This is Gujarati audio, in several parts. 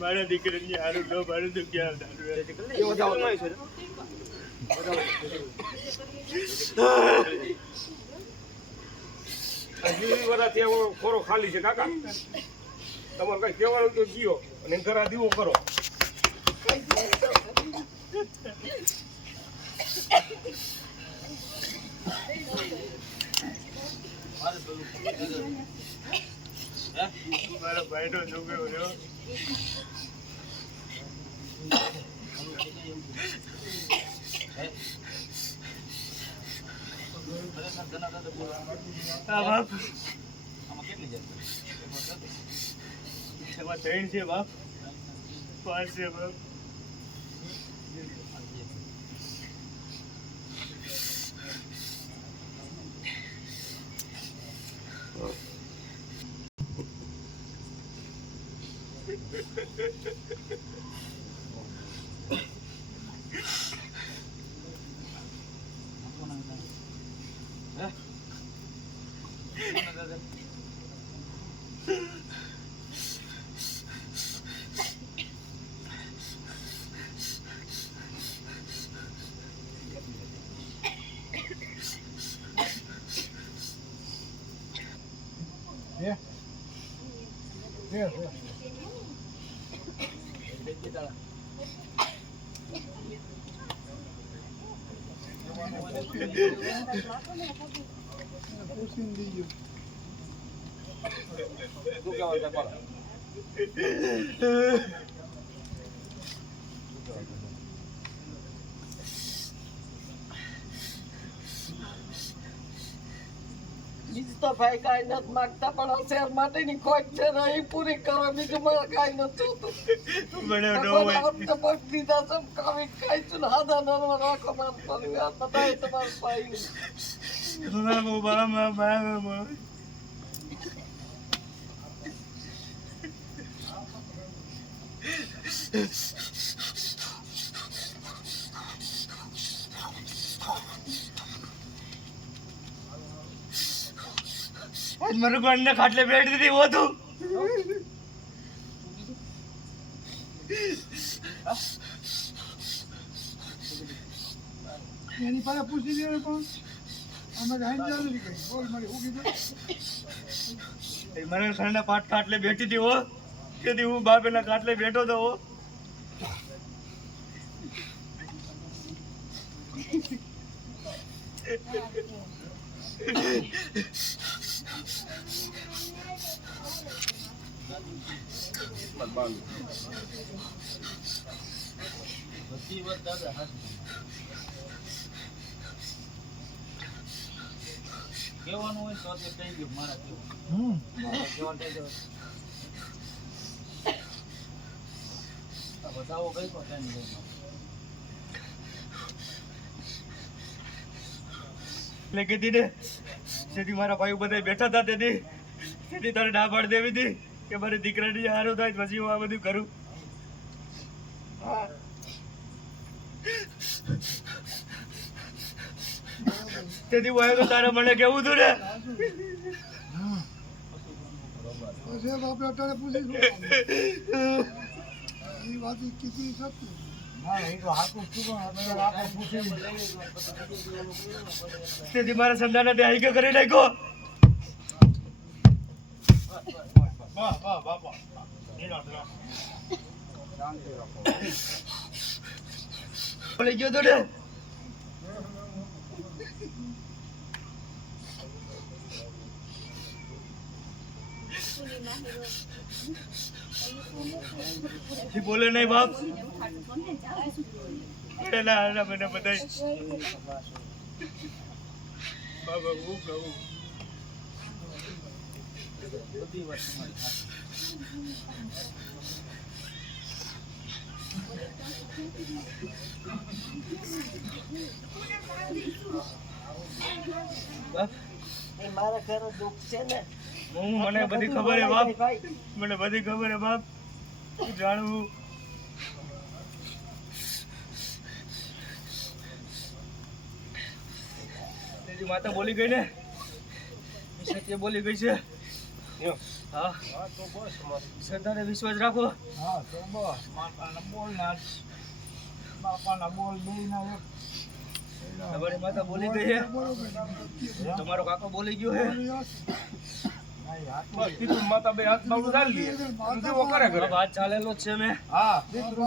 મારા દીકરાને હારું લો મારું તો ક્યાં ખોરો ખાલી છે કાકા તમારે કઈ કહેવાનું તો જીઓ અને ઘરા દીવો કરો મારા ભાઈ નો છોકરો રહ્યો બાપ એમાં 3 છે બાપ 5 છે બાપ તો ભાઈ કાંઈ નથી માગતા પણ આ શહેર માટેની ખોટ છે ને એ પૂરી કરો બીજું મને કાંઈ નથી જોતું દીધા સબ કાવી ખાઈ છું ને હાથા નરવા રાખો મારું પરિવાર બધાય તમારું ભાઈ મારું ગણને ખાટલે બેઠી દીધી वो तू એની પાસે પૂછી લે પણ અમે ગાઈ ચાલુ નથી કરી બોલ મારી હું કીધું એ મને ખાના પાટ ખાટલે બેઠી હતી હો તેથી હું બાપેના ખાટલે બેઠો તો હો કેવાનું હોય તો તે કહી દઉં મારા કેવું બતાવો કઈ તો ટેન એટલે કીધી ને તેથી મારા ભાઈ બધા બેઠા હતા તેથી તારે ના પાડી દેવી હતી કે મારી દીકરાની હારું થાય પછી હું આ બધું કરું તેથી હું આવ્યો તો તારે મને કેવું હતું ને પછી આપણે અત્યારે પૂછી એ વાત કીધી સત્ય તેથી મારા સંતાને તે હાઈકે કરી નાખ્યો બોલી ગયો તો ને બોલે નહીં બાપ એના મને બધાય બાબા હું કહું બધી વાત તમારી એ મારા ઘરે દુઃખ છે ને મને બધી ખબર હે બાપ મને બધી ખબર હે બાપ જાણવું તેજી માતા બોલી ગઈ ને સત્ય બોલી ગઈ છે હા તો બસ સરદારે વિશ્વાસ રાખો હા તો બસ માતાના બોલ ના બાપાના બોલ બે ના તમારી માતા બોલી ગઈ છે તમારો કાકો બોલી ગયો છે બસ કીધું માતા બે હાથ બાવડું ચાલી લે જેવો કરે કરે બાપ હાથ ચાલેલો જ છે મેં હા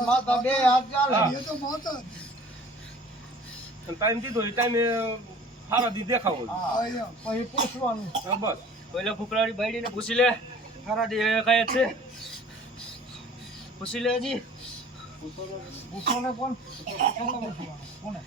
માતા બે હાથ ચાલે એ તો માતા ટાઈમ દીધો એ ટાઈમે સારા દી દેખાવો પછી પૂછવાનું બસ પહેલા ફૂકરાની બાયડીને પૂછી લે સારા દે કઈ છે પૂછી લે હજી પૂછોને કોણ કોને